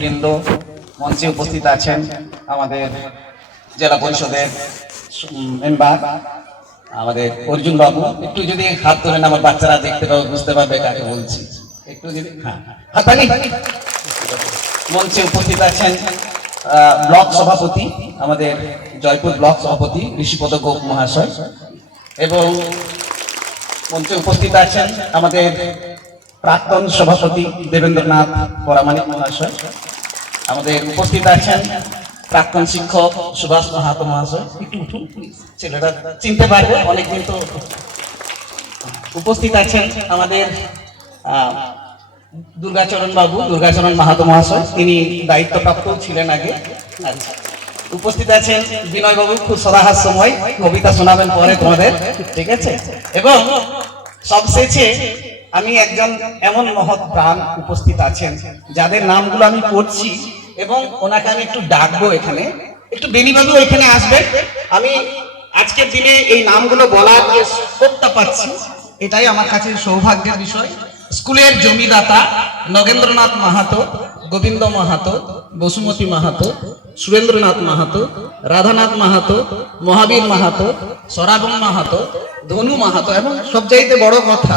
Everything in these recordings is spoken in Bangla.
বৃন্দ মঞ্চে উপস্থিত আছেন আমাদের জেলা পরিষদের মেম্বার আমাদের অর্জুন বাবু, একটু যদি হাত তোলেন আমার বাচ্চারা দেখতে পাবে, বুঝতে পারবে কাকে বলছি। একটু যদি হাততালি। মঞ্চে উপস্থিত আছেন ব্লক সভাপতি আমাদের জয়পুর ব্লক সভাপতি ঋষিপদ গোপ মহাশয়, এবং মঞ্চে উপস্থিত আছেন আমাদের প্রাক্তন সভাপতি দেবেন্দ্রনাথ পরামানিক মহাশয়, আমাদের উপস্থিত আছেন প্রাক্তন শিক্ষক সুভাষ মাহাতো মহাশয়। একটু উঠুন, ছেলেরা চিনতে পারবে, অনেকদিন তো। উপস্থিত আছেন আমাদের দুর্গাচরণ বাবু, দুর্গাচরণ মাহাতো মহাশয়, তিনি দায়িত্বপ্রাপ্ত ছিলেন আগে। আচ্ছা, উপস্থিত আছেন বিনয় বাবু, খুব সদাহার সময় কবিতা শোনাবেন পরে তোমাদের, ঠিক আছে। এবং সবশেষে আমি একজন এমন মহৎ প্রাণ উপস্থিত আছেন যাদের নামগুলো আমি পড়ছি এবং ওনাকে আমি একটু ডাকবো এখানে, একটু বেনিবাবু এখানে আসবেন। আমি আজকের দিনে এই নামগুলো বলার যে সুযোগটা পাচ্ছি, এটাই আমার কাছে সৌভাগ্যের বিষয়। স্কুলের জমিদাতা নগেন্দ্রনাথ মাহাতো, গোবিন্দ মাহাতো, বসুমতী মাহাতো, সুরেন্দ্রনাথ মাহাতো, রাধানাথ মাহাতো, মহাবীর মাহাতো, সরাবন মাহাতো, ধনু মাহাতো, এবং সবচাইতে বড় কথা,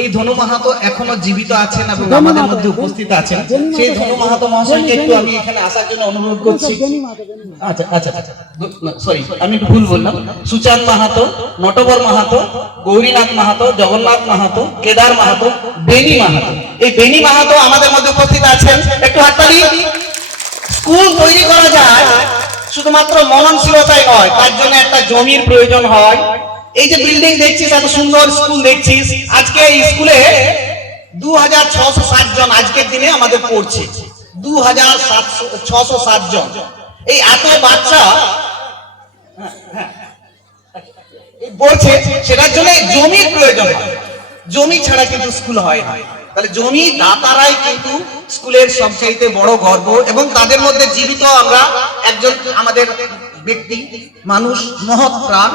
এই ধনু মাহাতো এখনো জীবিত আছেন এবং আমাদের মধ্যে উপস্থিত আছেন। সেই ধনু মাহাতো মহাশয়কে একটু আমি এখানে আসার জন্য অনুরোধ করছি। আচ্ছা আচ্ছা আচ্ছা, সরি, আমি একটু ভুল বললাম। সুচাঁদ মাহাতো, নটবর মাহাতো, গৌরীনাথ মাহাতো, জগন্নাথ মাহাতো, কেদার মাহাতো, বেনি মাহাতো, এই বেনি মাহাতো আমাদের মধ্যে উপস্থিত আছেন। একটু হাততালি। স্কুল তৈরি করা যায় শুধুমাত্র মননশীলতাই নয়, তার জন্য একটা জমির প্রয়োজন হয়। এই যে বিল্ডিং দেখছিস, এত সুন্দর স্কুল দেখছিস, আজকে এই স্কুলে 2607 জন আজকের দিনে আমাদের পড়ছে, 2607 জন। এই এত বাচ্চা পড়ছে, সেটার জন্য জমির প্রয়োজন হয়। জমি ছাড়া কিন্তু স্কুল হয় না। তাহলে জমি দাতারাই কিন্তু স্কুলের সবচাইতে বড় গর্ব, এবং তাদের মধ্যে জীবিত আমরা একজন আমাদের ব্যক্তি মানুষ, মহৎ প্রাণ,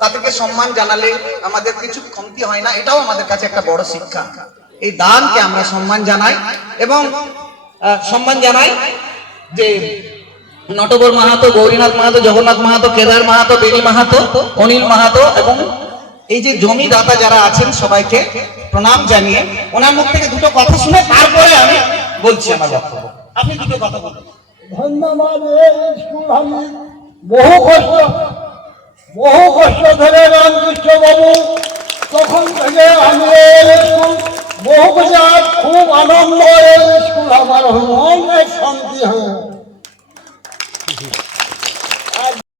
তাদেরকে সম্মান জানালে আমাদের কিছু কমতি হয় না। এটাও আমাদের কাছে একটা বড় শিক্ষা। এই দানকে আমরা সম্মান জানাই, এবং সম্মান জানাই যে নটবর মাহাতো, গৌরীনাথ মাহাতো, জগন্নাথ মাহাতো, কেদার মাহাতো, বেনি মাহাতো, অনিল মাহাতো, এবং এই যে জমিদাতা যারা আছেন সবাইকে প্রণাম জানিয়ে ওনার মুখ থেকে দুটো কথা শুনে তারপরে আমি বলছি আমার বক্তব্য। আপনি দুটো কথা বলুন। ধন্যবাদ। স্কুল আমি বহু কষ্ট ধরে রামকৃষ্ণ বাবু তখন থেকে আমি স্কুল বহু বছর খুব আনন্দ, স্কুল আমার অনেক শান্তি হয়।